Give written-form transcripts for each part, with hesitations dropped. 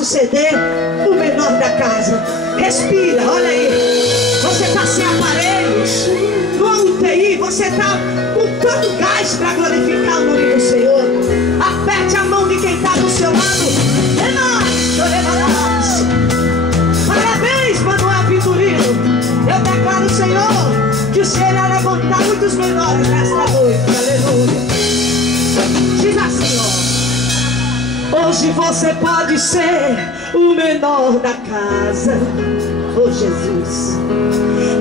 Suceder o menor da casa. Respira, olha aí. Você está sem aparelhos, no UTI, você está com tanto gás para glorificar o nome do Senhor. Aperte a mão de quem está do seu lado. Parabéns, Manuel Vitorino. Eu declaro, Senhor, que o Senhor irá levantar muitos menores nesta noite. Aleluia. Diz assim, ó. Hoje você pode ser o menor da casa. Oh Jesus,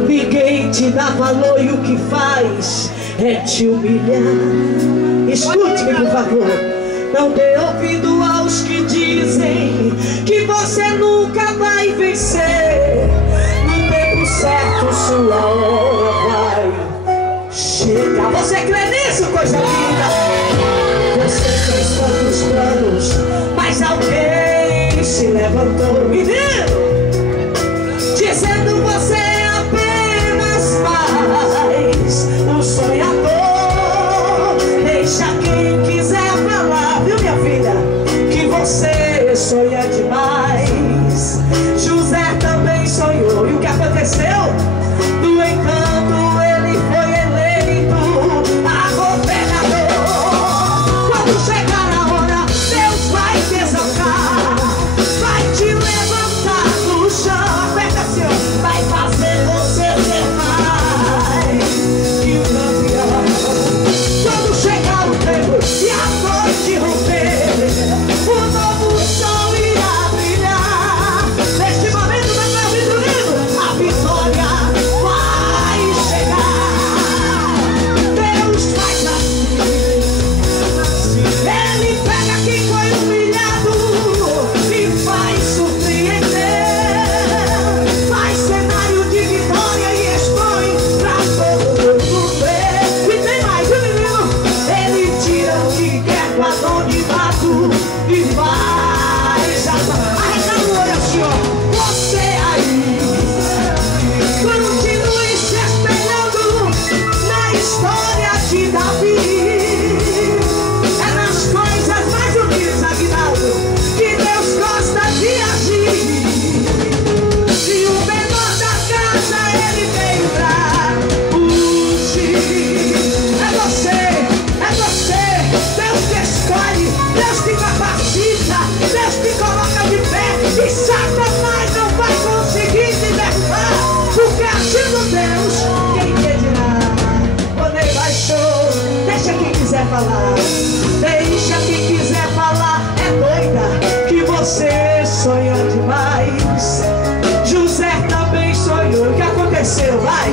ninguém te dá valor e o que faz é te humilhar. Escute-me, por favor. Não dê ouvido aos que dizem que você nunca vai vencer. No tempo certo sua hora vai chegar. Você crê nisso, coisa linda? Você fez tantos planos, mas alguém se levantou, menino, dizendo você é apenas mais um sonhador. Deixa quem quiser falar, viu, minha filha, que você sonha demais. José também sonhou, e o que aconteceu? No entanto, ele foi eleito a governador. Quando chegar a hora, Deus vai te exaltar, vai te levantar do chão. Aperta assim, ó, vai fazer você ser mais que um campeão. Quando chegar o tempo e a noite romper, o novo sol irá brilhar. Neste momento, meu Vitorino, a vitória vai chegar. Deus faz assim. Ele pega quem foi humilhado e faz surpreender. Faz cenário de vitória e expõe pra todo mundo ver. E tem mais, viu, menino? Ele tira o que quer com anonimato e faz arrega o olho assim, ó. Você aí, continue se espelhando na história de Davi. É nas coisas mais humildes, Aguinaldo, que Deus gosta de agir. E o menor da casa ele veio pra fugir. É você, Deus te escolhe, Deus te capacita, Deus te coloca de pé, e Satanás não vai conseguir te derrubar, porque agindo Deus, quem impedirá? Quando ele baixou, deixa quem quiser falar, deixa quem quiser falar. É doida que você sonha demais. José também sonhou. O que aconteceu? Vai!